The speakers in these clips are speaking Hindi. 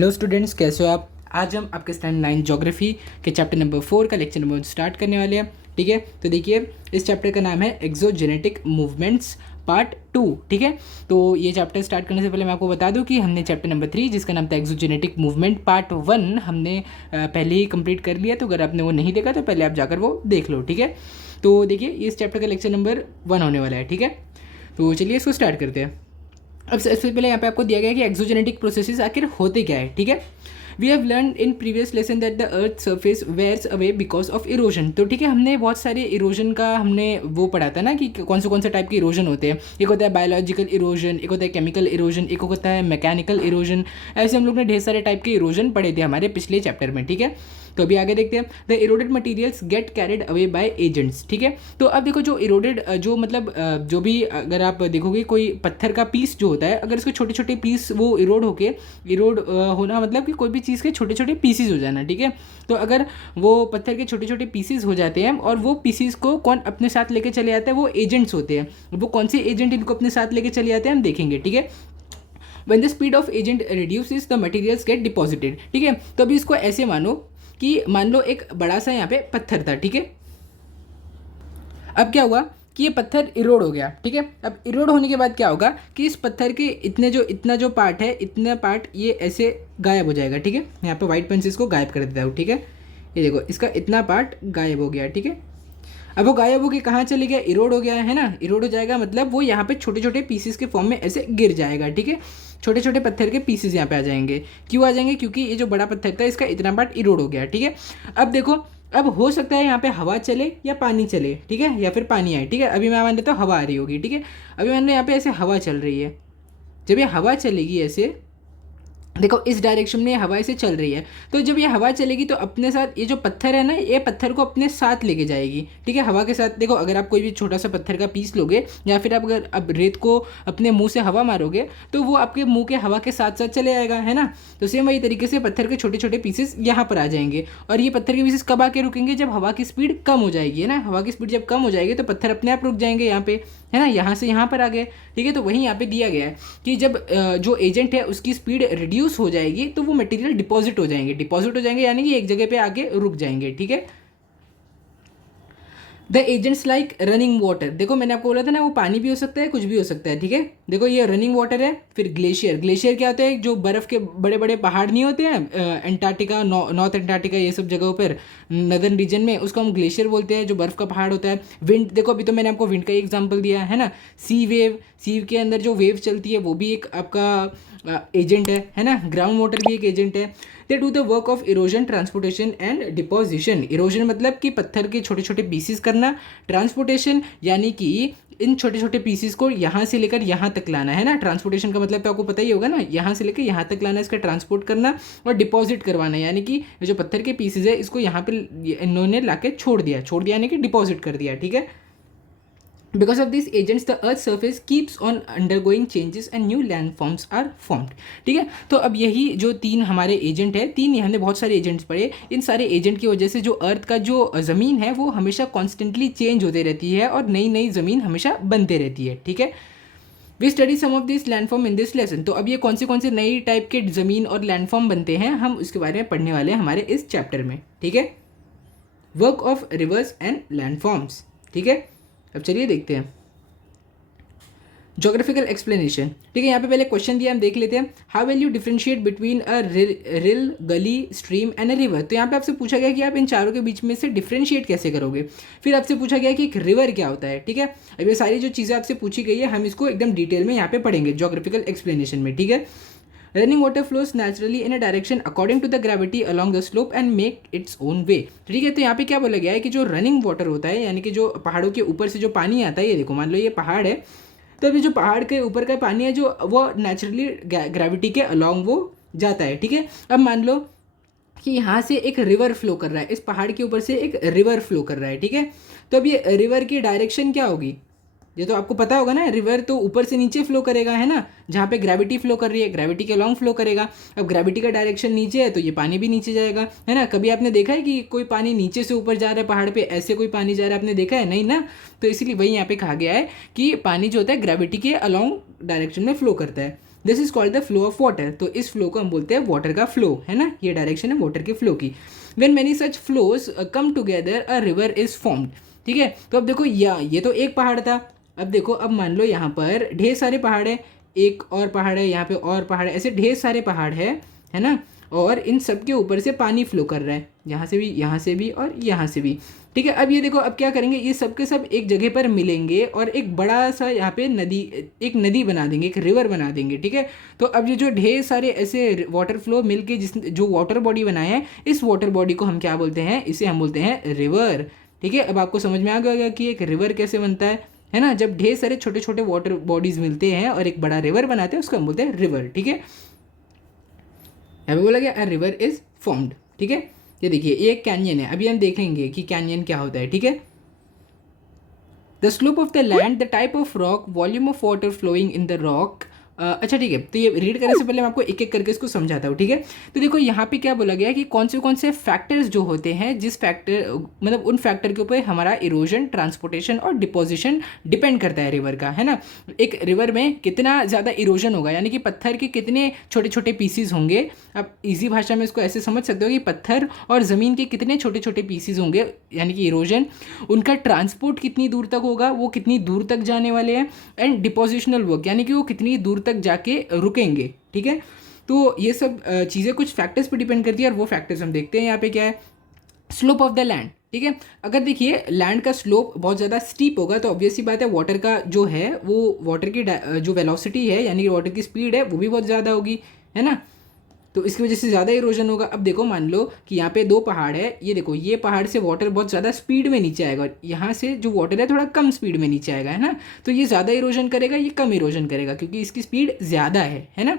हेलो स्टूडेंट्स, कैसे हो आप। आज हम आपके स्टैंडर्ड 9 ज्योग्राफी के चैप्टर नंबर 4 का लेक्चर नंबर स्टार्ट करने वाले हैं। ठीक है, तो देखिए इस चैप्टर का नाम है एक्सोजेनेटिक मूवमेंट्स पार्ट 2। ठीक है, तो ये चैप्टर स्टार्ट करने से पहले मैं आपको बता दूं कि हमने चैप्टर नंबर 3 जिसका नाम था एक्सोजेनेटिक मूवमेंट पार्ट 1 हमने पहले ही कंप्लीट कर लिया। तो अगर आपने वो नहीं देखा तो पहले आप जाकर वो देख लो। ठीक है, तो देखिए इस चैप्टर का लेक्चर नंबर 1 होने वाला है। ठीक है, तो चलिए इसको स्टार्ट करते हैं। अब सबसे पहले यहाँ पे आपको दिया गया है कि एक्सोजेनेटिक प्रोसेसेस आखिर होते क्या है। ठीक है, we have learn in previous lesson that the earth surface wears away because of erosion. तो ठीक है, हमने बहुत सारे इरोजन का हमने वो पढ़ा था ना कि कौन से टाइप के इरोजन होते हैं। एक होता है बायोलॉजिकल इरोजन, एक होता है केमिकल इरोजन, एक होता है मैकेनिकल इरोजन। ऐसे हम लोग ने ढेर सारे टाइप के इरोजन पढ़े थे हमारे पिछले चैप्टर में। ठीक है, तो अभी आगे देखते हैं। The eroded materials get carried away by agents. ठीक है, तो अब देखो जो इरोडेड जो मतलब जो भी अगर आप देखोगे कोई पत्थर का पीस जो होता है, अगर इसके छोटे छोटे पीस वो इरोड होना मतलब कि कोई भी चीज़ के छोटे छोटे पीसीज हो जाना। ठीक है, तो अगर वो पत्थर के छोटे छोटे पीसीज हो जाते हैं और वो पीसीज को कौन अपने साथ लेके चले जाता है, वो एजेंट्स होते हैं। वो कौन से एजेंट इनको अपने साथ लेके चले जाते हैं हम देखेंगे। ठीक है, when the speed of agent reduces the materials get deposited। ठीक है, तो अभी इसको ऐसे मानो कि मान लो एक बड़ा सा यहाँ पे पत्थर था। ठीक है, अब क्या हुआ कि ये पत्थर इरोड हो गया। ठीक है, अब इरोड होने के बाद क्या होगा कि इस पत्थर के इतना जो पार्ट है, इतना पार्ट ये ऐसे गायब हो जाएगा। ठीक है, यहाँ पे वाइट पेन से इसको गायब कर देता हूँ। ठीक है, ये देखो इसका इतना पार्ट गायब हो गया। ठीक है, अब वो गायब हो के कहाँ चले गया, इरोड हो गया है ना। इरोड हो जाएगा मतलब वो यहाँ पे छोटे छोटे पीसेस के फॉर्म में ऐसे गिर जाएगा। ठीक है, छोटे छोटे पत्थर के पीसेस यहाँ पे आ जाएंगे। क्यों आ जाएंगे? क्योंकि ये जो बड़ा पत्थर था इसका इतना पार्ट इरोड हो गया। ठीक है, अब देखो अब हो सकता है यहाँ पे हवा चले या पानी चले। ठीक है, या फिर पानी आए। ठीक है, अभी मैं मान लेता हूँ हवा आ रही होगी। ठीक है, अभी मान लो यहाँ पे ऐसे हवा चल रही है। जब ये हवा चलेगी ऐसे देखो इस डायरेक्शन में ये हवा ऐसे चल रही है, तो जब ये हवा चलेगी तो अपने साथ ये जो पत्थर है ना, ये पत्थर को अपने साथ लेके जाएगी। ठीक है, हवा के साथ। देखो अगर आप कोई भी छोटा सा पत्थर का पीस लोगे या फिर आप अगर अब रेत को अपने मुंह से हवा मारोगे तो वो आपके मुंह के हवा के साथ साथ चले आएगा, है ना। तो सेम वही तरीके से पत्थर के छोटे छोटे पीसेस यहाँ पर आ जाएंगे। और ये पत्थर के पीसेस कब आके रुकेंगे? जब हवा की स्पीड कम हो जाएगी, है ना। हवा की स्पीड जब कम हो जाएगी तो पत्थर अपने आप रुक जाएंगे यहाँ पे, है ना। यहाँ से यहाँ पर आ गए। ठीक है, तो वहीं यहाँ पे दिया गया है कि जब जो एजेंट है उसकी स्पीड रिड्यूस हो जाएगी तो वो मटेरियल डिपॉजिट हो जाएंगे यानी कि एक जगह पे आके रुक जाएंगे। ठीक है, the agents like running water. देखो मैंने आपको बोला था ना, वो पानी भी हो सकता है, कुछ भी हो सकता है। ठीक है, देखो ये रनिंग वाटर है। फिर ग्लेशियर क्या होता है? जो बर्फ़ के बड़े बड़े पहाड़ नहीं होते हैं अंटार्कटिका, नॉर्थ अंटार्कटिका, ये सब जगहों पर नदर्न रीजन में, उसको हम ग्लेशियर बोलते हैं, जो बर्फ़ का पहाड़ होता है। विंड, देखो अभी तो मैंने आपको विंड का एग्जाम्पल दिया है ना। सी के अंदर जो वेव चलती है वो भी एक आपका एजेंट है ना। ग्राउंड वाटर भी एक एजेंट है। They do the work of erosion, transportation and deposition. Erosion मतलब कि पत्थर के छोटे छोटे पीसीस करना, ट्रांसपोर्टेशन यानी कि इन छोटे छोटे पीसीस को यहाँ से लेकर यहाँ तक लाना, है ना। ट्रांसपोर्टेशन का मतलब तो आपको पता ही होगा ना, यहाँ से लेकर यहाँ तक लाना, इसका ट्रांसपोर्ट करना। और डिपॉजिट करवाना यानी कि जो पत्थर के पीसेज है इसको यहाँ पे इन्होंने लाके छोड़ दिया यानी कि डिपॉजिट कर दिया। ठीक है, because of these agents the earth's surface keeps on undergoing changes and new landforms are formed। ठीक है, तो अब यही जो तीन हमारे एजेंट है, हमने बहुत सारे एजेंट्स पढ़े। इन सारे एजेंट की वजह से जो अर्थ का जो ज़मीन है वो हमेशा कॉन्स्टेंटली चेंज होते रहती है और नई नई ज़मीन हमेशा बनते रहती है। ठीक है, we study some of this landform in this lesson. तो अब ये कौन से नई टाइप के ज़मीन और लैंडफॉर्म बनते हैं, हम उसके बारे में पढ़ने वाले हैं हमारे इस चैप्टर में। ठीक है, work of reverse and landforms. ठीक है, अब चलिए देखते हैं ज्योग्राफिकल एक्सप्लेनेशन। ठीक है, यहाँ पे पहले क्वेश्चन दिया, हम देख लेते हैं। How will you differentiate between a rill, gully, stream and a river. तो यहाँ पे आपसे पूछा गया कि आप इन चारों के बीच में से डिफरेंशिएट कैसे करोगे। फिर आपसे पूछा गया कि एक रिवर क्या होता है। ठीक है, अब ये सारी जो चीज़ें आपसे पूछी गई है हम इसको एकदम डिटेल में यहाँ पे पढ़ेंगे ज्योग्राफिकल एक्सप्लेनेशन में। ठीक है, running water flows naturally in a direction according to the gravity along the slope and make its own way. ठीक है, तो यहाँ पे क्या बोला गया है कि जो रनिंग वाटर होता है यानी कि जो पहाड़ों के ऊपर से जो पानी आता है, ये देखो मान लो ये पहाड़ है, तो अभी जो पहाड़ के ऊपर का पानी है जो वो नेचुरली ग्रेविटी के अलॉन्ग वो जाता है। ठीक है, अब मान लो कि यहाँ से एक रिवर फ्लो कर रहा है, इस पहाड़ के ऊपर से एक रिवर फ्लो कर रहा है। ठीक है, तो अब ये रिवर की डायरेक्शन क्या होगी, ये तो आपको पता होगा ना। रिवर तो ऊपर से नीचे फ्लो करेगा, है ना। जहाँ पे ग्रेविटी फ्लो कर रही है ग्रेविटी के अलॉन्ग फ्लो करेगा। अब ग्रेविटी का डायरेक्शन नीचे है तो ये पानी भी नीचे जाएगा, है ना। कभी आपने देखा है कि कोई पानी नीचे से ऊपर जा रहा है पहाड़ पे, ऐसे कोई पानी जा रहा है आपने देखा है? नहीं ना। तो इसीलिए वही यहाँ पे कहा गया है कि पानी जो होता है ग्रेविटी के अलॉन्ग डायरेक्शन में फ्लो करता है। This is called the flow of water. तो इस फ्लो को हम बोलते हैं वाटर का फ्लो, है ना, ये डायरेक्शन है वाटर के फ्लो की। When many such flows come together a river is formed. ठीक है, तो अब देखो ये तो एक पहाड़ था, अब देखो अब मान लो यहाँ पर ढेर सारे पहाड़ है, एक और पहाड़ है, यहाँ पे और पहाड़ है, ऐसे ढेर सारे पहाड़ है ना, और इन सब के ऊपर से पानी फ्लो कर रहा है, यहाँ से भी, यहाँ से भी और यहाँ से भी। ठीक है, अब ये देखो अब क्या करेंगे, ये सब के सब एक जगह पर मिलेंगे और एक बड़ा सा यहाँ पे नदी, एक नदी बना देंगे, एक रिवर बना देंगे। ठीक है, तो अब ये जो ढेर सारे ऐसे वाटर फ्लो मिलके जिस जो वाटर बॉडी बनाए हैं, इस वाटर बॉडी को हम क्या बोलते हैं, इसे हम बोलते हैं रिवर। ठीक है, अब आपको समझ में आ गया कि एक रिवर कैसे बनता है ना, जब ढेर सारे छोटे छोटे वाटर बॉडीज मिलते हैं और एक बड़ा रिवर बनाते हैं, उसको हम बोलते हैं रिवर। ठीक है, अभी बोला गया अ रिवर इज फॉर्म्ड। ठीक है, ये देखिए ये एक कैनियन है, अभी हम देखेंगे कि कैनियन क्या होता है। ठीक है, the slope of the land, the type of rock, volume of water flowing in the rock. अच्छा ठीक है, तो ये रीड करने से पहले मैं आपको एक एक करके इसको समझाता हूँ। ठीक है, तो देखो यहाँ पे क्या बोला गया है कि कौन से फैक्टर्स जो होते हैं, जिस फैक्टर मतलब उन फैक्टर के ऊपर हमारा इरोजन, ट्रांसपोर्टेशन और डिपोजिशन डिपेंड करता है रिवर का, है ना। एक रिवर में कितना ज़्यादा इरोजन होगा, यानी कि पत्थर के कितने छोटे छोटे पीसीज होंगे। आप इजी भाषा में इसको ऐसे समझ सकते हो कि पत्थर और ज़मीन के कितने छोटे छोटे पीसीज होंगे, यानी कि इरोजन, उनका ट्रांसपोर्ट कितनी दूर तक होगा, वो कितनी दूर तक जाने वाले हैं, एंड डिपोजिशनल वर्क, यानी कि वो कितनी दूर तक जाके रुकेंगे। ठीक है, तो ये सब चीज़ें कुछ फैक्टर्स पे डिपेंड करती है, और वो फैक्टर्स हम देखते हैं यहाँ पे क्या है, स्लोप ऑफ द लैंड। ठीक है, अगर देखिए लैंड का स्लोप बहुत ज़्यादा स्टीप होगा तो ऑब्वियस सी बात है वाटर का जो है वो वाटर की जो वेलोसिटी है, यानी कि वाटर की स्पीड है, वो भी बहुत ज़्यादा होगी, है ना, तो इसकी वजह से ज़्यादा इरोजन होगा। अब देखो मान लो कि यहाँ पे दो पहाड़ है, ये देखो ये पहाड़ से वाटर बहुत ज़्यादा स्पीड में नीचे आएगा, और यहाँ से जो वाटर है थोड़ा कम स्पीड में नीचे आएगा, है ना, तो ये ज़्यादा इरोजन करेगा, ये कम इरोजन करेगा क्योंकि इसकी स्पीड ज़्यादा है ना।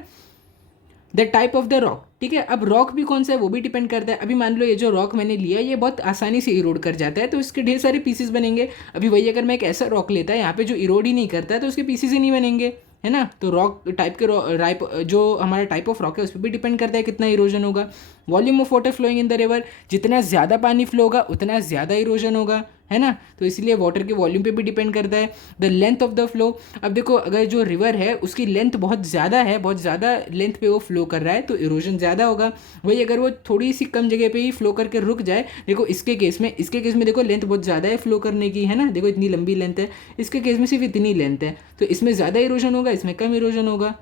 The type of the rock. ठीक है, अब रॉक भी कौन सा है वो भी डिपेंड करता है। अभी मान लो ये जो रॉक मैंने लिया ये बहुत आसानी से इरोड कर जाता है, तो इसके ढेर सारे पीसेस बनेंगे। अभी वही अगर मैं एक ऐसा रॉक लेता है यहाँ पे जो इरोड ही नहीं करता है, तो उसके पीसेस ही नहीं बनेंगे, है ना। तो रॉक टाइप के जो हमारा टाइप ऑफ रॉक है उस पर भी डिपेंड करता है कितना इरोजन होगा। Volume of water flowing in the river, जितना ज़्यादा पानी फ्लो होगा उतना ज़्यादा इरोजन होगा, है ना, तो इसलिए वाटर के वॉल्यूम पे भी डिपेंड करता है। The length of the flow, अब देखो अगर जो रिवर है उसकी लेंथ बहुत ज़्यादा है, बहुत ज़्यादा लेंथ पे वो फ्लो कर रहा है तो इरोजन ज़्यादा होगा। वही अगर वो थोड़ी सी कम जगह पे ही फ्लो करके रुक जाए, देखो इसके केस में देखो लेंथ बहुत ज़्यादा है फ्लो करने की, है ना, देखो इतनी लंबी लेंथ है, इसके केस में सिर्फ इतनी लेंथ है, तो इसमें ज़्यादा इरोजन होगा, इसमें कम इरोजन होगा,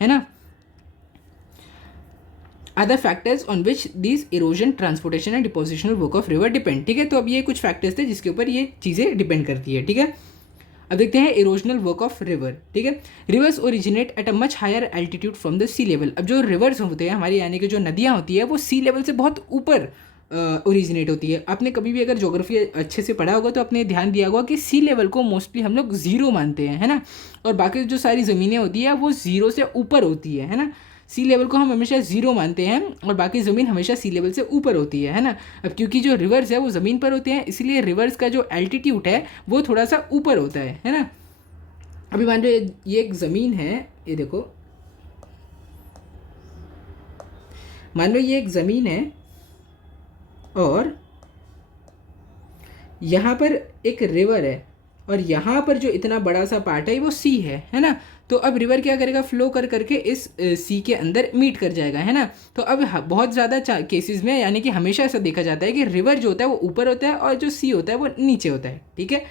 है ना। Other factors on which this erosion, transportation and depositional work of river depend. ठीक है, तो अब ये कुछ फैक्टर्स थे जिसके ऊपर ये चीज़ें डिपेंड करती है। ठीक है, अब देखते हैं इरोजनल वर्क ऑफ रिवर। ठीक है, rivers originate at a much higher altitude from the sea level. अब जो रिवर्स होते हैं हमारी, यानी कि जो नदियाँ होती है वो सी लेवल से बहुत ऊपर ओरिजिनेट होती है। आपने कभी भी अगर ज्योग्राफी अच्छे से पढ़ा होगा तो आपने ध्यान दिया होगा कि सी लेवल को मोस्टली हम लोग ज़ीरो मानते हैं, है ना, और बाकी जो सारी ज़मीनें होती है वो ज़ीरो से ऊपर होती है ना। सी लेवल को हम हमेशा ज़ीरो मानते हैं और बाकी ज़मीन हमेशा सी लेवल से ऊपर होती है ना। अब क्योंकि जो रिवर्स है वो ज़मीन पर होते हैं, इसलिए रिवर्स का जो एल्टीट्यूड है वो थोड़ा सा ऊपर होता है ना। अभी मान लो ये एक ज़मीन है, ये देखो, मान लो ये एक ज़मीन है और यहाँ पर एक रिवर है, और यहाँ पर जो इतना बड़ा सा पार्ट है वो सी है ना। तो अब रिवर क्या करेगा, फ्लो कर करके इस सी के अंदर मीट कर जाएगा, है ना। तो अब बहुत ज़्यादा केसेस में, यानी कि हमेशा ऐसा देखा जाता है कि रिवर जो होता है वो ऊपर होता है और जो सी होता है वो नीचे होता है। ठीक है,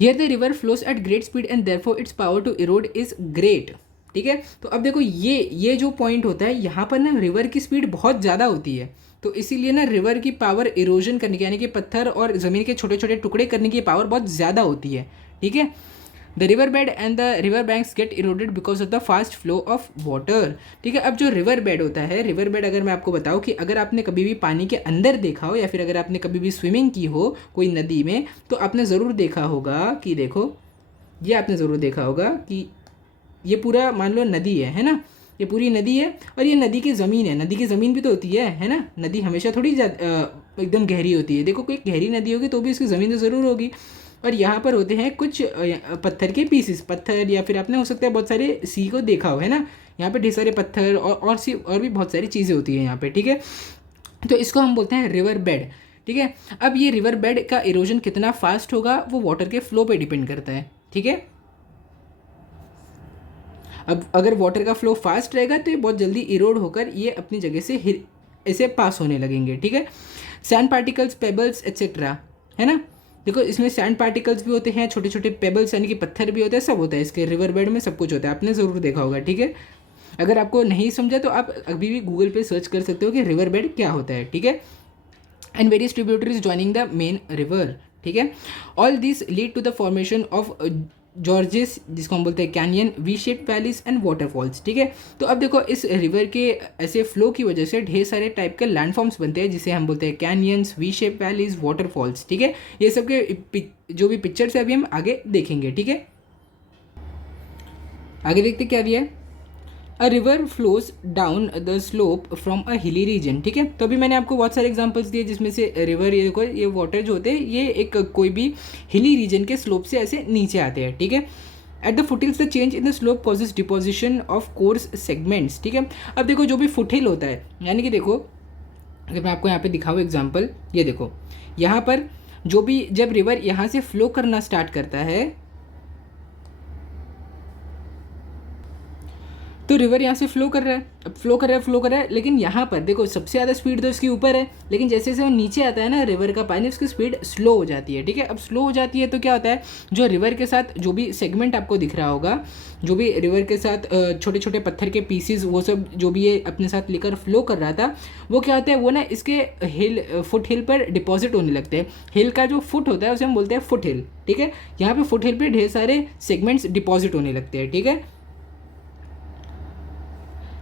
here the river flows at great speed and therefore its power to erode is great. ठीक है, तो अब देखो ये जो पॉइंट होता है यहाँ पर ना रिवर की स्पीड बहुत ज़्यादा होती है, तो इसीलिए ना रिवर की पावर इरोजन करने की, यानी कि पत्थर और ज़मीन के छोटे छोटे टुकड़े करने की पावर बहुत ज़्यादा होती है। ठीक है, the river bed and the river banks get eroded because of the fast flow of water. ठीक है, अब जो रिवर बेड होता है, रिवर बेड अगर मैं आपको बताऊँ कि अगर आपने कभी भी पानी के अंदर देखा हो या फिर अगर आपने कभी भी स्विमिंग की हो कोई नदी में, तो आपने ज़रूर देखा होगा कि देखो ये आपने ज़रूर देखा होगा कि ये पूरा मान लो नदी है ना, ये पूरी नदी है और ये नदी की ज़मीन है। नदी की ज़मीन भी तो होती है ना, नदी हमेशा थोड़ी एकदम गहरी होती है। देखो कोई गहरी नदी होगी तो भी उसकी ज़मीन तो ज़रूर होगी, और यहाँ पर होते हैं कुछ पत्थर के पीसेस, पत्थर, या फिर आपने हो सकता है बहुत सारे सी को देखा हो, है ना, यहाँ पे ढेर सारे पत्थर और भी बहुत सारी चीज़ें होती हैं यहाँ पे। ठीक है, तो इसको हम बोलते हैं रिवर बेड। ठीक है, अब ये रिवर बेड का इरोजन कितना फास्ट होगा वो वाटर के फ्लो पे डिपेंड करता है। ठीक है, अब अगर वाटर का फ्लो फास्ट रहेगा तो ये बहुत जल्दी इरोड होकर ये अपनी जगह से ऐसे पास होने लगेंगे, ठीक है। सैंड पार्टिकल्स, पेबल्स एक्सेट्रा, है ना। देखो इसमें सैंड पार्टिकल्स भी होते हैं, छोटे छोटे पेबल्स यानी कि पत्थर भी होते हैं, सब होता है इसके रिवर बेड में, सब कुछ होता है, आपने ज़रूर देखा होगा, ठीक है। अगर आपको नहीं समझा तो आप अभी भी गूगल पे सर्च कर सकते हो कि रिवर बेड क्या होता है, ठीक है। And various tributaries joining the main river, ठीक है। All this lead to the formation of gorges, जिसको हम बोलते हैं canyon, V shape valleys and waterfalls, ठीक है। तो अब देखो इस रिवर के ऐसे फ्लो की वजह से ढेर सारे टाइप के लैंडफॉर्म्स बनते हैं, जिसे हम बोलते हैं canyons, we shape valleys, waterfalls, ठीक है। ये सब के जो भी पिक्चर्स है अभी हम आगे देखेंगे, ठीक है। आगे देखते क्या दिया है। A river flows down the slope from a hilly region, ठीक है। तो अभी मैंने आपको बहुत सारे एग्जांपल्स दिए जिसमें से रिवर, ये देखो ये वाटर जो होते हैं ये एक कोई भी हिली रीजन के स्लोप से ऐसे नीचे आते हैं, ठीक है। At the foothills the change in the slope causes deposition of course segments, ठीक है। अब देखो जो भी फुटहिल होता है, यानी कि देखो अगर मैं आपको यहाँ पे दिखाऊँ एग्जाम्पल, ये देखो यहाँ पर जो भी जब रिवर यहाँ से फ्लो करना स्टार्ट करता है तो रिवर यहाँ से फ्लो कर रहा है, अब फ्लो कर रहा है, लेकिन यहाँ पर देखो सबसे ज़्यादा स्पीड तो इसके ऊपर है, लेकिन जैसे जैसे वो नीचे आता है ना रिवर का पानी, उसकी स्पीड स्लो हो जाती है, ठीक है। अब स्लो हो जाती है तो क्या होता है, जो रिवर के साथ जो भी सेगमेंट आपको दिख रहा होगा, जो भी रिवर के साथ छोटे छोटे पत्थर के पीसीज, वो सब जो भी ये अपने साथ लेकर फ्लो कर रहा था, वो क्या होता है, वो ना इसके फुट हिल पर डिपॉजिट होने लगते हैं। हिल का जो फुट होता है उसे हम बोलते हैं फुट हिल, ठीक है। यहाँ पे फुट हिल पर ढेर सारे सेगमेंट्स डिपॉजिट होने लगते हैं, ठीक है।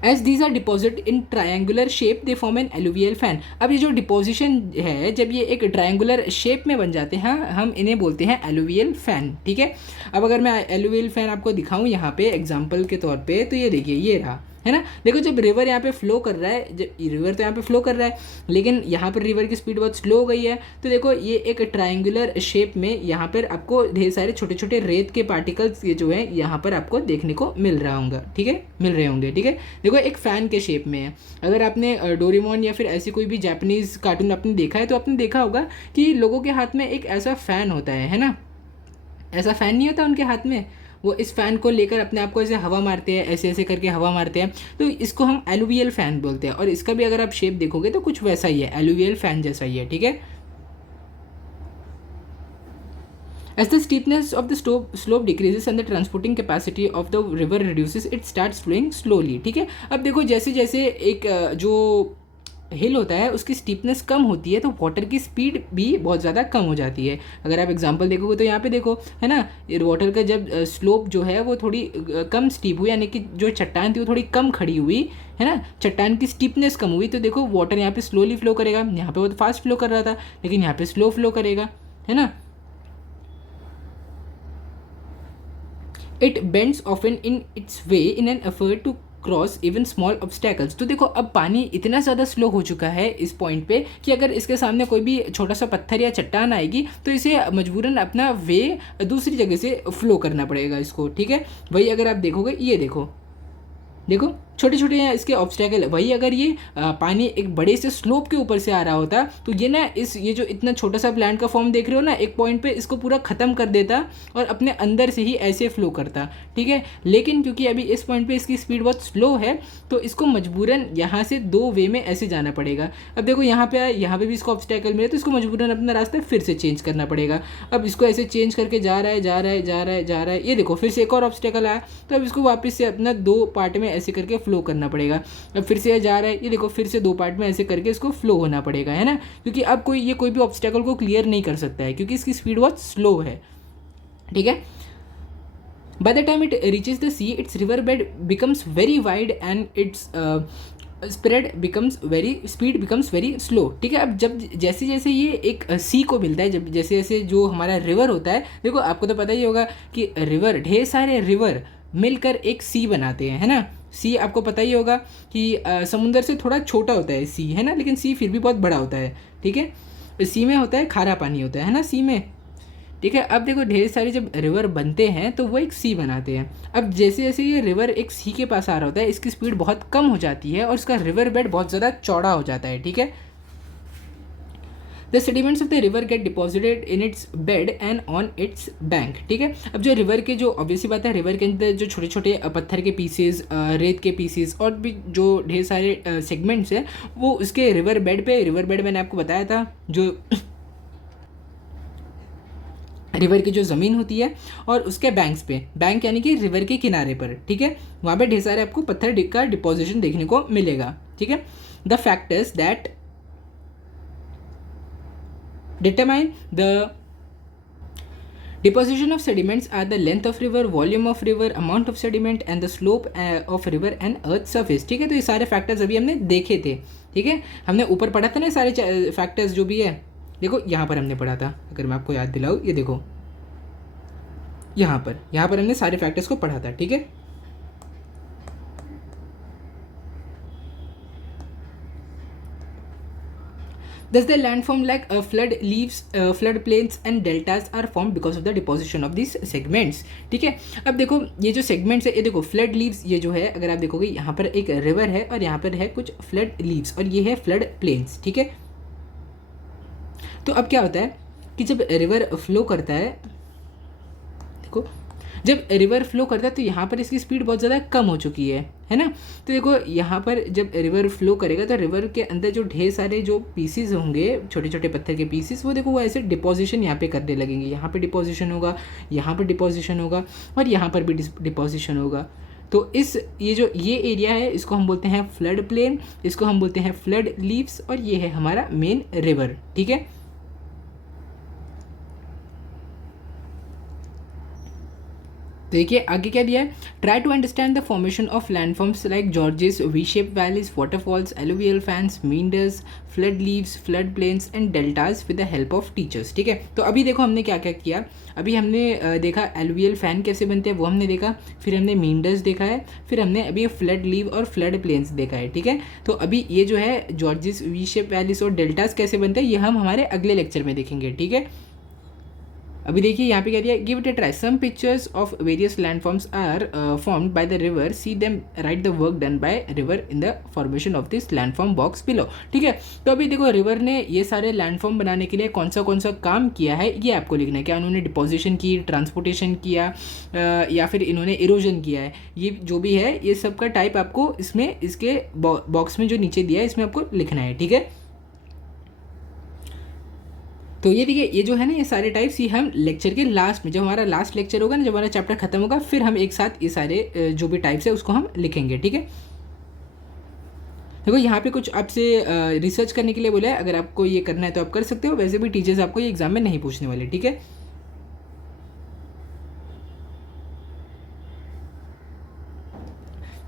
As these are deposit in triangular shape they form an alluvial fan. अब ये जो डिपोजिशन है, जब ये एक ट्रायंगुलर शेप में बन जाते हैं हम इन्हें बोलते हैं एलुवियल फैन, ठीक है। अब अगर मैं एलुवियल फैन आपको दिखाऊं यहाँ पे एग्जांपल के तौर पे, तो ये देखिए ये रहा, है ना। देखो जब रिवर यहाँ पे फ्लो कर रहा है, जब रिवर तो यहाँ पे फ्लो कर रहा है, लेकिन यहाँ पर रिवर की स्पीड बहुत स्लो हो गई है, तो देखो ये एक ट्रायंगुलर शेप में यहाँ पर आपको ढेर सारे छोटे छोटे रेत के पार्टिकल्स ये जो है यहाँ पर आपको देखने को मिल रहा होगा, ठीक है, मिल रहे होंगे, ठीक है। देखो एक फ़ैन के शेप में है। अगर आपने डोरेमोन या फिर ऐसी कोई भी जापानीज़ कार्टून आपने देखा है तो आपने देखा होगा कि लोगों के हाथ में एक ऐसा फ़ैन होता है ना। ऐसा फ़ैन नहीं होता उनके हाथ में, वो इस फ़ैन को लेकर अपने आप को ऐसे हवा मारते हैं, ऐसे ऐसे करके हवा मारते हैं, तो इसको हम एलुवियल फ़ैन बोलते हैं। और इसका भी अगर आप शेप देखोगे तो कुछ वैसा ही है, एलुवियल फ़ैन जैसा ही है, ठीक है। As the steepness of the slope decreases and the transporting capacity of the river reduces, it starts flowing slowly, ठीक है। अब देखो जैसे जैसे एक जो हिल होता है उसकी स्टीपनेस कम होती है तो वाटर की स्पीड भी बहुत ज़्यादा कम हो जाती है। अगर आप एग्जांपल देखोगे तो यहाँ पे देखो, है ना, वाटर का जब स्लोप जो है वो थोड़ी कम स्टीप हुई, यानी कि जो चट्टान थी वो थोड़ी कम खड़ी हुई, है ना, चट्टान की स्टीपनेस कम हुई, तो देखो वाटर यहाँ पे स्लोली फ्लो करेगा। यहाँ पे बहुत फास्ट फ्लो कर रहा था लेकिन यहाँ पे स्लो फ्लो करेगा, है ना। It bends often in its way in an effort to cross even small obstacles. तो देखो अब पानी इतना ज़्यादा स्लो हो चुका है इस पॉइंट पे कि अगर इसके सामने कोई भी छोटा सा पत्थर या चट्टान आएगी तो इसे मजबूरन अपना वे दूसरी जगह से फ्लो करना पड़ेगा इसको, ठीक है। वही अगर आप देखोगे, ये देखो देखो छोटे छोटे हैं इसके ऑब्स्टैकल। वही अगर ये पानी एक बड़े से स्लोप के ऊपर से आ रहा होता तो ये ना ये जो इतना छोटा सा प्लांट का फॉर्म देख रहे हो ना, एक पॉइंट पे इसको पूरा ख़त्म कर देता और अपने अंदर से ही ऐसे फ्लो करता, ठीक है। लेकिन क्योंकि अभी इस पॉइंट पे इसकी स्पीड बहुत स्लो है तो इसको मजबूरन यहाँ से दो वे में ऐसे जाना पड़ेगा। अब देखो यहाँ पे भी इसको ऑब्स्टैकल मिले तो इसको मजबूरन अपना रास्ता फिर से चेंज करना पड़ेगा। अब इसको ऐसे चेंज करके जा रहा है, ये देखो फिर से एक और ऑब्स्टैकल आया तो अब इसको वापस से अपना दो पार्ट में ऐसे करके फ्लो करना पड़ेगा। अब फिर से जा रहा है, ये देखो फिर से दो पार्ट में ऐसे करके इसको फ्लो होना पड़ेगा, है ना, क्योंकि अब कोई भी ऑब्स्टेकल को क्लियर नहीं कर सकता है क्योंकि इसकी स्पीड बहुत स्लो है, ठीक है। By the time it reaches the see it's river bed becomes very wide and it's spread becomes speed becomes very slow, ठीक है। अब जब जैसे जैसे ये एक सी को मिलता है, जब जैसे जैसे जो हमारा रिवर होता है, देखो आपको तो पता ही होगा कि रिवर, ढेर सारे रिवर मिलकर एक सी बनाते हैं, है ना। सी आपको पता ही होगा कि समुंदर से थोड़ा छोटा होता है सी, है ना, लेकिन सी फिर भी बहुत बड़ा होता है, ठीक है। सी में होता है खारा पानी होता है ना सी में, ठीक है। अब देखो ढेर सारे जब रिवर बनते हैं तो वो एक सी बनाते हैं। अब जैसे जैसे ये रिवर एक सी के पास आ रहा होता है इसकी स्पीड बहुत कम हो जाती है और इसका रिवर बेड बहुत ज़्यादा चौड़ा हो जाता है, ठीक है। The sediments of the river get deposited in its bed and on it's bank, ठीक है। अब जो रिवर के जो ऑब्वियस सी बात है, रिवर के अंदर जो छोटे छोटे पत्थर के पीसेस, रेत के पीसेस और भी जो ढेर सारे सेगमेंट्स हैं, वो उसके रिवर बेड मैंने आपको बताया था, जो रिवर की जो ज़मीन होती है और उसके बैंक्स पे, बैंक यानी कि रिवर के किनारे पर, ठीक है, वहाँ पे ढेर सारे आपको पत्थर का डिपोजिशन देखने को मिलेगा, ठीक है। The factors that determine the deposition of sediments are the length of river, volume of river, amount of sediment and the slope of river and earth surface, ठीक है। तो ये सारे फैक्टर्स अभी हमने देखे थे, ठीक है, हमने ऊपर पढ़ा था ना सारे फैक्टर्स जो भी है। देखो यहाँ पर हमने पढ़ा था, अगर मैं आपको याद दिलाऊँ, ये देखो यहाँ पर हमने सारे फैक्टर्स को पढ़ा था, ठीक है। Thus the landform like flood leaves, flood plains and deltas are formed because of the deposition of these segments, ठीक है। अब देखो ये जो segments है, ये देखो flood leaves, ये जो है अगर आप देखोगे यहाँ पर एक river है और यहाँ पर है कुछ flood leaves और ये है flood plains, ठीक है। तो अब क्या होता है कि जब river flow करता है, देखो जब रिवर फ्लो करता है तो यहाँ पर इसकी स्पीड बहुत ज़्यादा कम हो चुकी है ना। तो देखो यहाँ पर जब रिवर फ्लो करेगा तो रिवर के अंदर जो ढेर सारे जो पीसीज होंगे, छोटे छोटे पत्थर के पीसीज, वो देखो वो ऐसे डिपोजिशन यहाँ पे करने लगेंगे। यहाँ पे डिपोजिशन होगा, यहाँ पर डिपोजिशन होगा और यहाँ पर भी डिपोजिशन होगा। तो ये एरिया है, इसको हम बोलते हैं फ्लड प्लेन, इसको हम बोलते हैं फ्लड लीव्स और ये है हमारा मेन रिवर, ठीक है। देखिए आगे क्या दिया है, try to understand the formation of landforms like gorges, V shape valleys, waterfalls, alluvial fans, meanders, flood levees, flood plains and deltas with the help of teachers, ठीक है। तो अभी देखो हमने क्या क्या किया, अभी हमने देखा एलुवियल फैन कैसे बनते हैं वो हमने देखा, फिर हमने मींडर्स देखा है, फिर हमने अभी फ्लड लीव और फ्लड प्लेन्स देखा है, ठीक है। तो अभी ये जो है जॉर्जेस, वी शेप वैलीज और डेल्टाज कैसे बनते हैं ये हम हमारे अगले लेक्चर में देखेंगे, ठीक है। अभी देखिए यहाँ पे क्या दिया, give it a try, some pictures of various landforms are formed by the river, see them, write the work done by river in the formation of this landform box below, ठीक है। तो अभी देखो रिवर ने ये सारे लैंडफॉर्म बनाने के लिए कौन सा काम किया है ये आपको लिखना है। क्या उन्होंने डिपोजिशन की, ट्रांसपोर्टेशन किया या फिर इन्होंने इरोजन किया है, ये जो भी है ये सब का टाइप आपको इसमें इसके बॉक्स में जो नीचे दिया है इसमें आपको लिखना है, ठीक है। तो ये देखिए ये जो है ना ये सारे टाइप्स, ये हम लेक्चर के लास्ट में, जब हमारा लास्ट लेक्चर होगा ना, जब हमारा चैप्टर खत्म होगा, फिर हम एक साथ ये सारे जो भी टाइप्स है उसको हम लिखेंगे, ठीक है। देखो यहाँ पे कुछ आपसे रिसर्च करने के लिए बोला है, अगर आपको ये करना है तो आप कर सकते हो, वैसे भी टीचर्स आपको ये एग्जाम में नहीं पूछने वाले, ठीक है।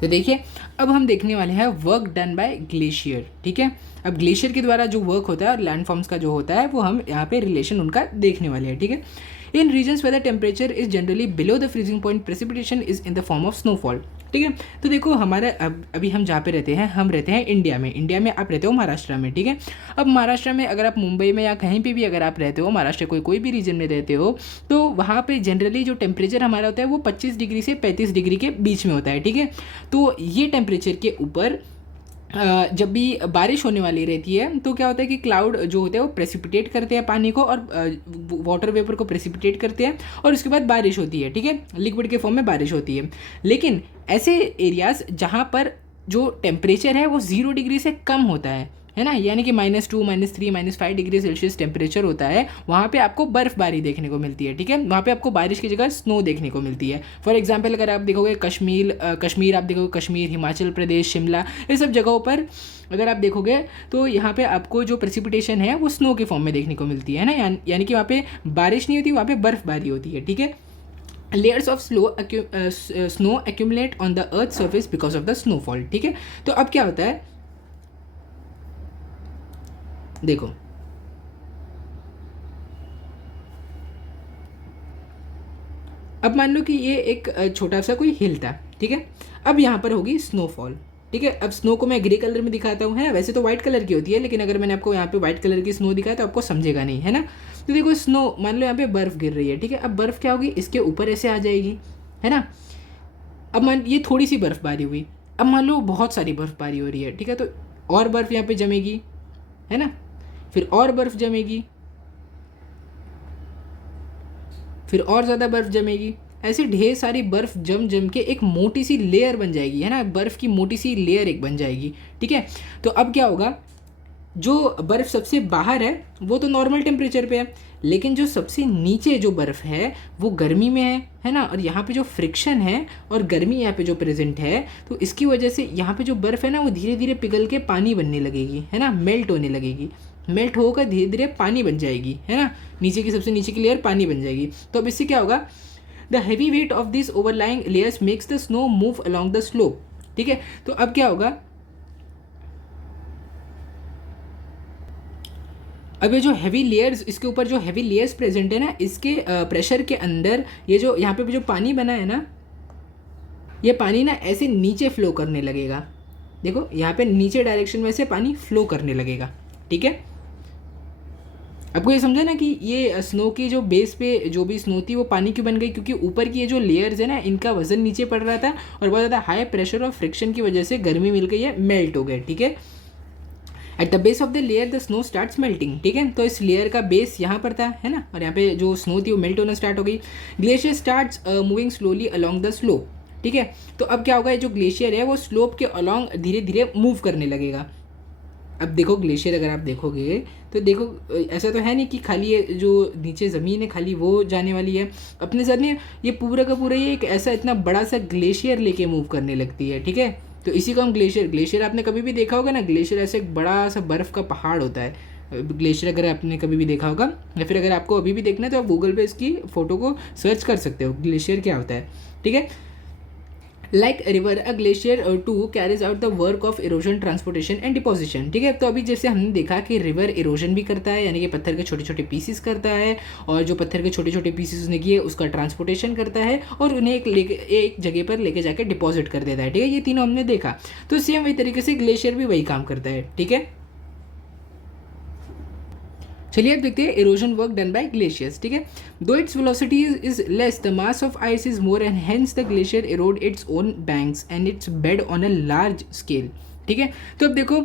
तो देखिए अब हम देखने वाले हैं वर्क डन बाय ग्लेशियर, ठीक है। अब ग्लेशियर के द्वारा जो वर्क होता है और लैंडफॉर्म्स का जो होता है वो हम यहाँ पे रिलेशन उनका देखने वाले हैं, ठीक है। In regions where the temperature is generally below the freezing point, precipitation is in the form of snowfall, ठीक है। तो देखो हमारा अभी हम जहाँ पे रहते हैं, हम रहते हैं इंडिया में आप रहते हो महाराष्ट्र में, ठीक है। अब महाराष्ट्र में अगर आप मुंबई में या कहीं पे भी अगर आप रहते हो, महाराष्ट्र कोई भी रीजन में रहते हो, तो वहाँ पे जनरली जो टेम्परेचर हमारा होता है वो 25 डिग्री से 35 डिग्री के बीच में होता है, ठीक है। तो ये टेम्परेचर के ऊपर जब भी बारिश होने वाली रहती है तो क्या होता है कि क्लाउड जो होते हैं वो प्रेसिपिटेट करते हैं पानी को और वाटर वेपर को प्रेसिपिटेट करते हैं और उसके बाद बारिश होती है, ठीक है, लिक्विड के फॉर्म में बारिश होती है। लेकिन ऐसे एरियाज़ जहाँ पर जो टेम्परेचर है वो 0 डिग्री से कम होता है ना, यानी कि -2, -3, -5 डिग्री सेल्सियस टेम्परेचर होता है, वहाँ पे आपको बर्फ़बारी देखने को मिलती है, ठीक है। वहाँ पे आपको बारिश की जगह स्नो देखने को मिलती है। फॉर एग्जांपल अगर आप देखोगे कश्मीर आप देखोगे, कश्मीर, हिमाचल प्रदेश, शिमला, ये सब जगहों पर अगर आप देखोगे तो यहाँ पे आपको जो प्रेसिपिटेशन है वो स्नो के फॉर्म में देखने को मिलती है ना, यानी कि वहाँ पे बारिश नहीं होती, वहाँ पे बर्फ़बारी होती है, ठीक है। Layers of snow accumulate on the earth surface because of the snowfall, ठीक है। तो अब क्या होता है, देखो अब मान लो कि ये एक छोटा सा कोई हिल था, ठीक है। अब यहाँ पर होगी स्नोफॉल, ठीक है। अब स्नो को मैं ग्रे कलर में दिखाता हूँ, है वैसे तो वाइट कलर की होती है, लेकिन अगर मैंने आपको यहाँ पे वाइट कलर की स्नो दिखाया तो आपको समझेगा नहीं, है ना। तो देखो स्नो, मान लो यहाँ पे बर्फ़ गिर रही है, ठीक है। अब बर्फ़ क्या होगी, इसके ऊपर ऐसे आ जाएगी, है ना। अब ये थोड़ी सी बर्फ़बारी हुई, अब मान लो बहुत सारी बर्फ़बारी हो रही है, ठीक है, तो और बर्फ़ यहाँ पे जमेगी, है ना। फिर और बर्फ़ जमेगी, फिर और ज़्यादा बर्फ़ जमेगी, ऐसे ढेर सारी बर्फ़ जम जम के एक मोटी सी लेयर बन जाएगी, है ना, बर्फ़ की मोटी सी लेयर एक बन जाएगी, ठीक है। तो अब क्या होगा, जो बर्फ़ सबसे बाहर है वो तो नॉर्मल टेम्परेचर पे है, लेकिन जो सबसे नीचे जो बर्फ़ है वो गर्मी में है ना, और यहाँ पे जो फ्रिक्शन है और गर्मी यहाँ पे जो प्रेजेंट है, तो इसकी वजह से यहाँ पे जो बर्फ़ है ना वो धीरे धीरे पिघल के पानी बनने लगेगी, है ना, मेल्ट होने लगेगी, मेल्ट होकर धीरे धीरे पानी बन जाएगी, है ना, नीचे की सबसे नीचे की लेयर पानी बन जाएगी। तो अब इससे क्या होगा, the heavy weight of this overlying layers makes the snow move along the slope, ठीक है। तो अब क्या होगा, अब ये जो हैवी लेयर्स, इसके ऊपर जो हैवी लेयर्स प्रेजेंट है ना, इसके प्रेशर के अंदर ये जो यहाँ पे जो पानी बना है ना, ये पानी ना ऐसे नीचे फ्लो करने लगेगा, देखो यहाँ पे नीचे डायरेक्शन में से पानी फ्लो करने लगेगा, ठीक है। आपको ये समझा ना कि ये स्नो की जो बेस पे जो भी स्नो थी वो पानी क्यों बन गई, क्योंकि ऊपर की ये जो लेयर्स है ना इनका वजन नीचे पड़ रहा था और बहुत ज़्यादा हाई प्रेशर और फ्रिक्शन की वजह से गर्मी मिल गई है, मेल्ट हो गए, ठीक है। At the base of the layer the snow starts melting, ठीक है। तो इस लेयर का बेस यहाँ पर था, है ना, और यहाँ पे जो स्नो थी वो मेल्ट होना स्टार्ट हो गई। Glacier starts moving slowly along the slope, ठीक है। तो अब क्या होगा, ये जो ग्लेशियर है वो स्लोप के अलॉन्ग धीरे धीरे मूव करने लगेगा। अब देखो ग्लेशियर अगर आप देखोगे तो देखो ऐसा तो है नहीं कि खाली ये जो नीचे ज़मीन है खाली वो जाने वाली है, अपने साथ में ये पूरा का पूरा ये एक ऐसा इतना बड़ा सा ग्लेशियर लेके मूव करने लगती है, ठीक है। तो इसी को हम ग्लेशियर आपने कभी भी देखा होगा ना, ग्लेशियर ऐसे एक बड़ा सा बर्फ़ का पहाड़ होता है ग्लेशियर, अगर आपने कभी भी देखा होगा या फिर अगर आपको अभी भी देखना है तो आप गूगल पे इसकी फ़ोटो को सर्च कर सकते हो, ग्लेशियर क्या होता है, ठीक है। Like river a glacier too carries out the work of erosion transportation and deposition, ठीक है। तो अभी जैसे हमने देखा कि रिवर इरोजन भी करता है, यानी कि पत्थर के छोटे छोटे पीसीस करता है, और जो पत्थर के छोटे छोटे पीसीस उसने किए उसका ट्रांसपोर्टेशन करता है और उन्हें एक जगह पर लेके जाकर डिपॉजिट कर देता है, ठीक है। ये तीनों हमने देखा, तो सेम वही तरीके से ग्लेशियर भी वही काम करता है, ठीक है। चलिए अब देखते हैं erosion work done bye glaciers, ठीक है। दो its velocity is less the mass of ice is more and hence the glacier Erode its own banks and it's bed on a large scale, ठीक है। तो अब देखो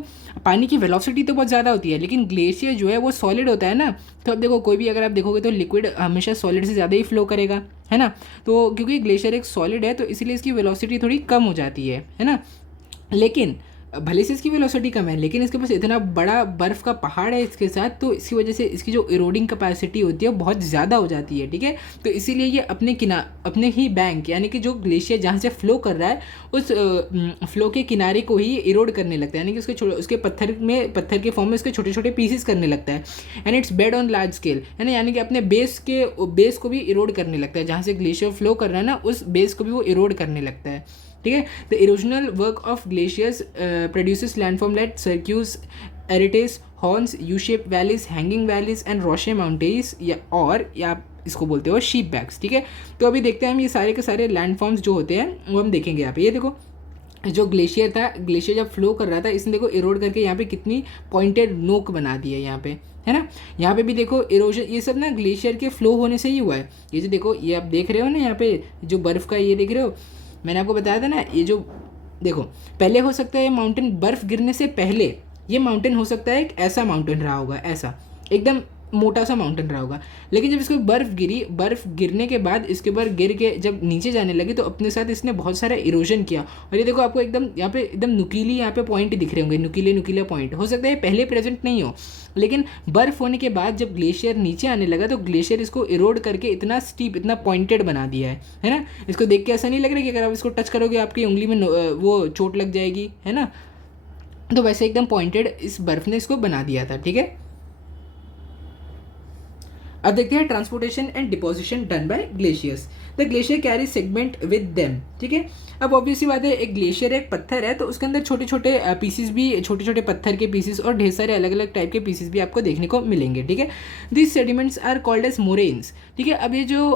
पानी की वेलोसिटी तो बहुत ज़्यादा होती है, लेकिन ग्लेशियर जो है वो सॉलिड होता है ना, तो अब देखो कोई भी अगर आप देखोगे तो लिक्विड हमेशा सॉलिड से ज़्यादा ही फ्लो करेगा, है ना। तो क्योंकि ग्लेशियर एक सॉलिड है तो इसलिए इसकी वेलोसिटी थोड़ी कम हो जाती है ना। लेकिन भले से इसकी वेलोसिटी कम है, लेकिन इसके पास इतना बड़ा बर्फ़ का पहाड़ है इसके साथ, तो इसकी वजह से इसकी जो इरोडिंग कैपेसिटी होती है वो बहुत ज़्यादा हो जाती है, ठीक है। तो इसीलिए ये अपने ही बैंक, यानी कि जो ग्लेशियर जहाँ से फ्लो कर रहा है उस फ्लो के किनारे को ही इरोड करने लगता है, यानी कि उसके पत्थर के फॉर्म में उसके छोटे छोटे पीसेस करने लगता है। And it's bed on large scale, है ना, यानी कि अपने बेस को भी इरोड करने लगता है, जहाँ से ग्लेशियर फ्लो कर रहा है ना उस बेस को भी वो इरोड करने लगता है, ठीक है। The erosional work of glaciers produces landform like cirques, aretes, horns, U shape valleys, hanging valleys and roche mountains, या आप इसको बोलते हो शीप बैग्स, ठीक है। तो अभी देखते हैं हम ये सारे के सारे लैंडफॉर्म्स जो होते हैं वो हम देखेंगे यहाँ पे। ये देखो जो ग्लेशियर था, ग्लेशियर जब फ्लो कर रहा था इसने देखो इरोड करके यहाँ पे कितनी पॉइंटेड नोक बना दी है यहाँ पे, है ना। यहाँ पे भी देखो इरोजन, ये सब ना ग्लेशियर के फ्लो होने से ही हुआ है। ये जो देखो ये आप देख रहे हो ना यहाँ पे जो बर्फ़ का ये देख रहे हो, मैंने आपको बताया था ना, ये जो देखो पहले हो सकता है ये माउंटेन बर्फ़ गिरने से पहले ये माउंटेन हो सकता है एक ऐसा माउंटेन रहा होगा, ऐसा एकदम मोटा सा माउंटेन रहा होगा, लेकिन जब इसको बर्फ़ गिरने के बाद इसके ऊपर गिर के जब नीचे जाने लगे तो अपने साथ इसने बहुत सारा इरोजन किया, और ये देखो आपको एकदम यहाँ पे एकदम नुकीली यहाँ पे पॉइंट दिख रहे होंगे, नुकीले पॉइंट। हो सकता है पहले प्रेजेंट नहीं हो, लेकिन बर्फ़ होने के बाद जब ग्लेशियर नीचे आने लगा तो ग्लेशियर इसको इरोड करके इतना स्टीप, इतना पॉइंटेड बना दिया है ना। इसको देख के ऐसा नहीं लग रहा कि अगर आप इसको टच करोगे आपकी उंगली में वो चोट लग जाएगी, है ना। तो वैसे एकदम पॉइंटेड इस बर्फ़ ने इसको बना दिया था, ठीक है। अब देखते हैं transportation and deposition done by glaciers. The glacier carry segment with them, ठीक है। अब ऑब्वियसली बात है एक ग्लेशियर एक पत्थर है तो उसके अंदर छोटे छोटे पीसीस भी, छोटे छोटे पत्थर के पीसीस और ढेर सारे अलग अलग टाइप के पीसीस भी आपको देखने को मिलेंगे, ठीक है। This sediments are called as moraines, ठीक है। अब ये जो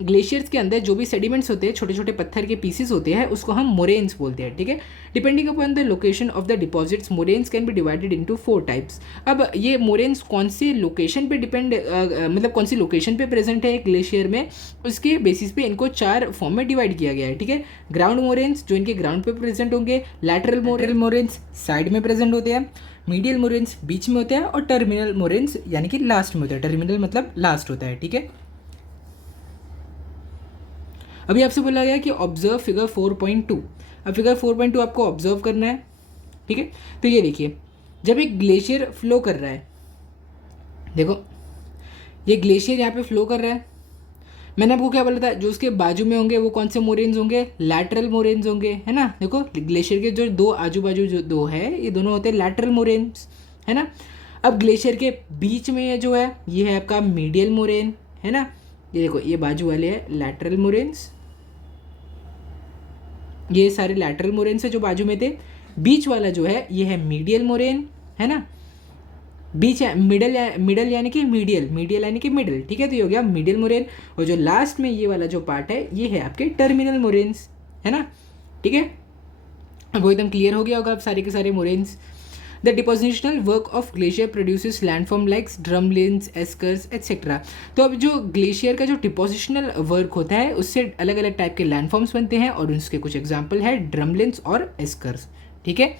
ग्लेशियर्स के अंदर जो भी सेडिमेंट्स होते हैं, छोटे छोटे पत्थर के पीसेस होते हैं, उसको हम मोरेन्स बोलते हैं, ठीक है। Depending upon the location of the deposits moraines can be divided into 4 types. अब ये मोरेन्स कौन सी लोकेशन पे डिपेंड मतलब कौन सी लोकेशन पे प्रेजेंट है ग्लेशियर में, उसके बेसिस पे इनको 4 फॉर्म में डिवाइड किया गया है, ठीक है। ग्राउंड मोरेन्स जो इनके ग्राउंड पे प्रेजेंट होंगे, लैटरल मोरेन्स साइड में प्रेजेंट होते हैं, मीडियल मोरेन्स बीच में होते हैं, और टर्मिनल मोरेन्स यानी कि लास्ट में होता है। टर्मिनल मतलब लास्ट होता है, ठीक है। अभी आपसे बोला गया कि ऑब्जर्व फिगर 4.2। अब फिगर 4.2 आपको ऑब्जर्व करना है, ठीक है। तो ये देखिए, जब एक ग्लेशियर फ्लो कर रहा है, देखो ये ग्लेशियर यहाँ पे फ्लो कर रहा है, मैंने आपको क्या बोला था, जो उसके बाजू में होंगे वो कौन से मोरेन्स होंगे, लैटरल मोरेन्स होंगे, है ना। देखो ग्लेशियर के जो दो आजू बाजू जो दो है, ये दोनों होते हैं लैटरल मोरेन्स, है ना। अब ग्लेशियर के बीच में जो है ये है आपका मीडियल मोरेन, है ना। ये देखो ये बाजू वाले है लैटरल मोरेन्स, ये सारे लैटरल मोरेन्स है जो बाजू में थे। बीच वाला जो है ये है मीडियल मोरेन, है ना। बीच है मिडल यानी कि मीडियल यानी कि मिडल, ठीक है। तो ये हो गया मिडियल मोरेन, और जो लास्ट में ये वाला जो पार्ट है ये है आपके टर्मिनल मोरेन्स, है ना, ठीक है। अब वो एकदम क्लियर हो गया होगा अब सारे के सारे moraines. The depositional work of glacier produces landform likes drumlins, eskers etcetera. तो अब जो ग्लेशियर का जो डिपोजिशनल वर्क होता है उससे अलग अलग टाइप के लैंडफॉर्म्स बनते हैं, और उसके कुछ एग्जाम्पल है ड्रमलिन्स और एस्कर्स, ठीक है।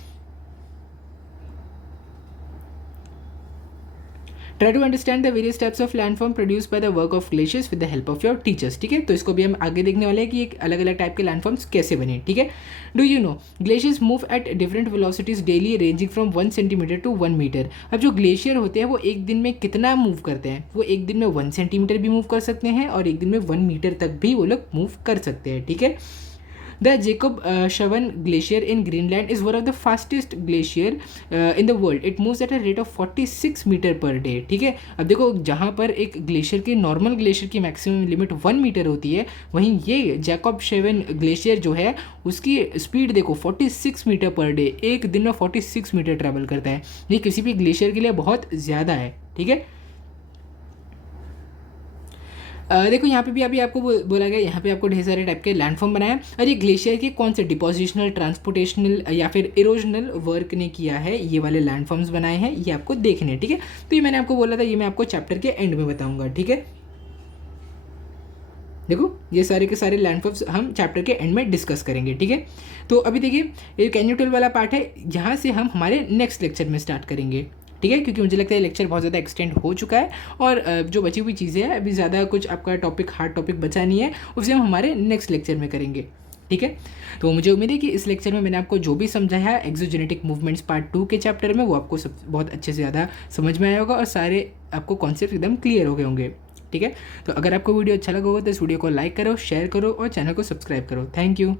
Try to understand the various types of landform produce by the work of glaciers with the help of your teachers, ठीक है। तो इसको भी हम आगे देखने वाले हैं कि एक अलग अलग टाइप के लैंडफॉर्म्स कैसे बने, ठीक है। Do you know glaciers move at different velocities daily ranging from 1 centimetre to 1 metre. अब जो ग्लेशियर होते हैं वो एक दिन में कितना मूव करते हैं, वो एक दिन में 1 सेंटीमीटर भी मूव कर सकते हैं और एक दिन में 1 मीटर तक भी वो लोग मूव कर सकते हैं, ठीक है। The Jacob Shavan Glacier in Greenland is one of the fastest glacier in the world. It moves at a rate of 46 metre per day, ठीक है। अब देखो जहाँ पर एक ग्लेशियर की नॉर्मल ग्लेशियर की मैक्सिमम लिमिट 1 मीटर होती है, वहीं ये जैकब शेवन ग्लेशियर जो है उसकी स्पीड देखो 46 मीटर पर डे, एक दिन में 46 मीटर ट्रैवल करता है। ये किसी भी ग्लेशियर के लिए बहुत ज़्यादा है, ठीक है। देखो यहाँ पे भी अभी आपको बोला गया, यहाँ पे आपको ढेर सारे टाइप के लैंडफॉर्म बनाया, और ये ग्लेशियर के कौन से डिपोजिशनल, ट्रांसपोर्टेशनल या फिर इरोजनल वर्क ने किया है, ये वाले लैंडफॉर्म्स बनाए हैं, ये आपको देखने, ठीक है। तो ये मैंने आपको बोला था, ये मैं आपको चैप्टर के एंड में बताऊंगा, ठीक है। देखो ये सारे के सारे लैंडफॉर्म्स हम चैप्टर के एंड में डिस्कस करेंगे, ठीक है। तो अभी देखिए ये कैन यू टेल वाला पार्ट है, यहाँ से हम हमारे नेक्स्ट लेक्चर में स्टार्ट करेंगे, ठीक है, क्योंकि मुझे लगता है लेक्चर बहुत ज़्यादा एक्सटेंड हो चुका है, और जो बची हुई चीज़ें हैं अभी ज़्यादा कुछ आपका टॉपिक हार्ड टॉपिक बचा नहीं है, उसे हम हमारे नेक्स्ट लेक्चर में करेंगे, ठीक है। तो मुझे उम्मीद है कि इस लेक्चर में मैंने आपको जो भी समझाया है एक्सोजेनेटिक मूवमेंट्स पार्ट 2 के चैप्टर में, वो आपको सब बहुत अच्छे से ज़्यादा समझ में आया होगा, और सारे आपको कॉन्सेप्ट एकदम क्लियर हो गए होंगे, ठीक है। तो अगर आपको वीडियो अच्छा लगा होगा तो इस वीडियो को लाइक करो, शेयर करो और चैनल को सब्सक्राइब करो। Thank you.